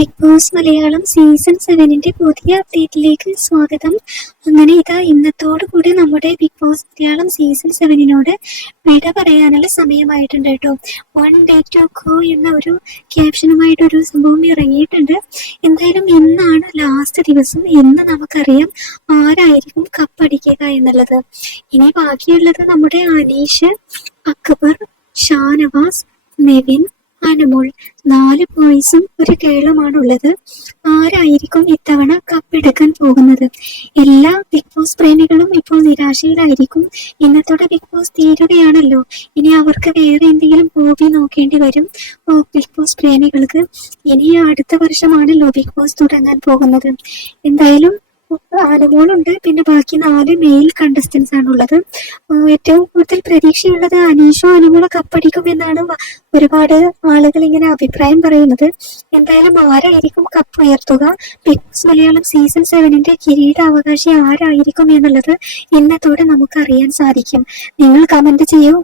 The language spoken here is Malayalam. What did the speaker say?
ബിഗ് ബോസ് മലയാളം സീസൺ സെവനിന്റെ പുതിയ അപ്ഡേറ്റിലേക്ക് സ്വാഗതം. അങ്ങനെ ഇതാ ഇന്നത്തോടു കൂടി നമ്മുടെ ബിഗ് ബോസ് മലയാളം സീസൺ സെവനിനോട് വിട പറയാനുള്ള സമയമായിട്ടുണ്ട് കേട്ടോ. വൺ ഡേ ടു ഗോ എന്ന ഒരു ക്യാപ്ഷനുമായിട്ട് ഒരു സംഭവം ഇറങ്ങിയിട്ടുണ്ട്. എന്തായാലും ഇന്നാണ് ലാസ്റ്റ് ദിവസം. ഇന്ന് നമുക്കറിയാം ആരായിരിക്കും കപ്പടിക്കുക എന്നുള്ളത്. ഇനി ബാക്കിയുള്ളത് നമ്മുടെ അനീഷ് അക്ബർ ഷാനവാസ് നെവിൻ അനുമോൾ നാല് പോയിസും ഒരു കേളുമാണ് ഉള്ളത് ആരായിരിക്കും ഇത്തവണ കപ്പെടുക്കാൻ പോകുന്നത്? എല്ലാ ബിഗ് ബോസ് പ്രേമികളും ഇപ്പോൾ നിരാശയിലായിരിക്കും. ഇന്നത്തോടെ ബിഗ് ബോസ് തീരുകയാണല്ലോ. ഇനി അവർക്ക് വേറെ എന്തെങ്കിലും ഹോബി നോക്കേണ്ടി വരും. ബിഗ് ബോസ് പ്രേമികൾക്ക് ഇനി അടുത്ത വർഷമാണല്ലോ ബിഗ് ബോസ് തുടങ്ങാൻ പോകുന്നത്. എന്തായാലും അനുമോളുണ്ട് പിന്നെ ബാക്കി നാല് മെയിൽ കണ്ടസ്റ്റൻസ് ഉള്ളത് ഏറ്റവും കൂടുതൽ പ്രതീക്ഷയുള്ളത് അനീഷോ അനുമോളോ കപ്പടിക്കും എന്നാണ് ഒരുപാട് ആളുകൾ ഇങ്ങനെ അഭിപ്രായം പറയുന്നത്. എന്തായാലും ആരായിരിക്കും കപ്പ് ഉയർത്തുക? ബിഗ് ബോസ് മലയാളം സീസൺ സെവനിന്റെ കിരീടാവകാശി ആരായിരിക്കും എന്നുള്ളത് ഇന്നത്തോടെ നമുക്ക് അറിയാൻ സാധിക്കും. നിങ്ങൾ കമന്റ് ചെയ്യൂ.